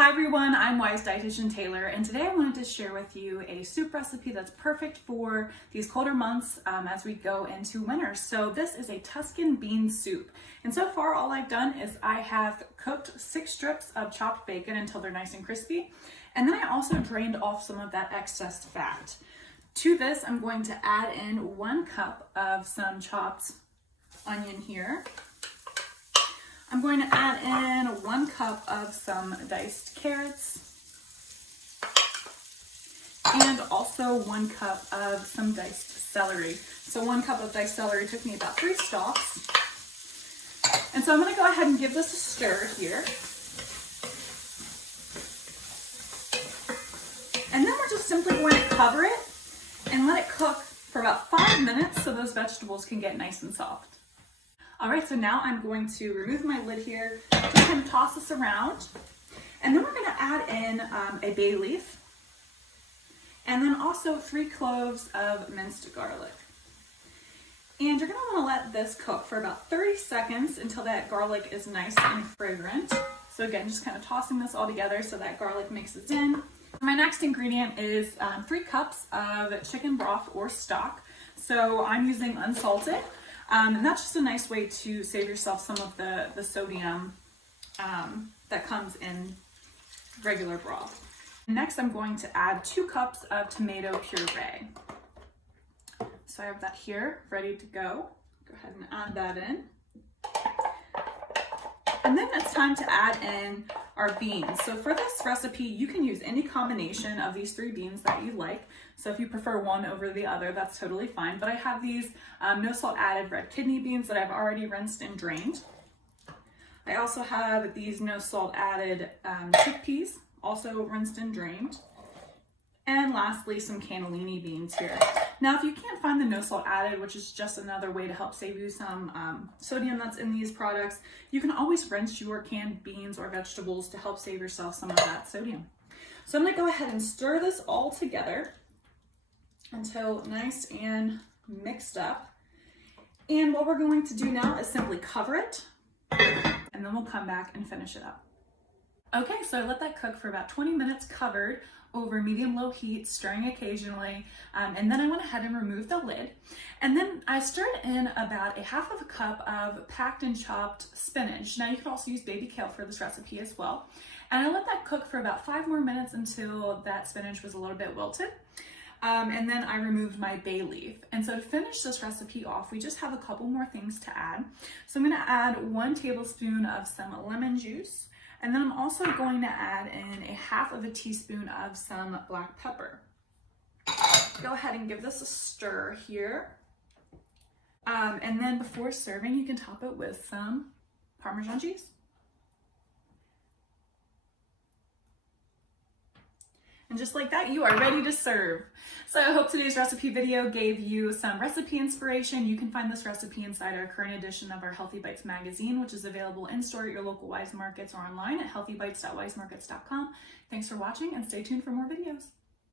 Hi everyone, I'm Weis Dietitian Taylor, and today I wanted to share with you a soup recipe that's perfect for these colder months as we go into winter. So this is a Tuscan bean soup, and so far all I've done is I have cooked 6 strips of chopped bacon until they're nice and crispy, and then I also drained off some of that excess fat. To this, I'm going to add in 1 cup of some chopped onion here. I'm going to add in 1 cup of some diced carrots and also 1 cup of some diced celery. So 1 cup of diced celery took me about 3 stalks. And so I'm going to go ahead and give this a stir here. And then we're just simply going to cover it and let it cook for about 5 minutes so those vegetables can get nice and soft. All right, so now I'm going to remove my lid here, just kind of toss this around, and then we're going to add in a bay leaf, and then also 3 cloves of minced garlic. And you're going to want to let this cook for about 30 seconds until that garlic is nice and fragrant. So again, just kind of tossing this all together so that garlic mixes in. My next ingredient is 3 cups of chicken broth or stock. So I'm using unsalted. And that's just a nice way to save yourself some of the sodium that comes in regular broth. Next, I'm going to add 2 cups of tomato puree. So I have that here ready to go. Go ahead and add that in. And then it's time to add in our beans. So for this recipe, you can use any combination of these 3 beans that you like. So if you prefer one over the other, that's totally fine. But I have these no salt added red kidney beans that I've already rinsed and drained. I also have these no salt added chickpeas, also rinsed and drained. And lastly, some cannellini beans here. Now, if you can't find the no salt added, which is just another way to help save you some sodium that's in these products, you can always rinse your canned beans or vegetables to help save yourself some of that sodium. So I'm gonna go ahead and stir this all together until nice and mixed up. And what we're going to do now is simply cover it, and then we'll come back and finish it up. Okay, so I let that cook for about 20 minutes covered over medium-low heat, stirring occasionally, and then I went ahead and removed the lid. And then I stirred in about a half of a cup of packed and chopped spinach. Now you could also use baby kale for this recipe as well. And I let that cook for about 5 more minutes until that spinach was a little bit wilted. And then I removed my bay leaf. And so to finish this recipe off, we just have a couple more things to add. So I'm gonna add 1 tablespoon of some lemon juice. And then I'm also going to add in a half of a teaspoon of some black pepper. Go ahead and give this a stir here. And then before serving, you can top it with some Parmesan cheese. And just like that, you are ready to serve. So I hope today's recipe video gave you some recipe inspiration. You can find this recipe inside our current edition of our Healthy Bites magazine, which is available in-store at your local Weis markets or online at healthybites.weismarkets.com. Thanks for watching and stay tuned for more videos.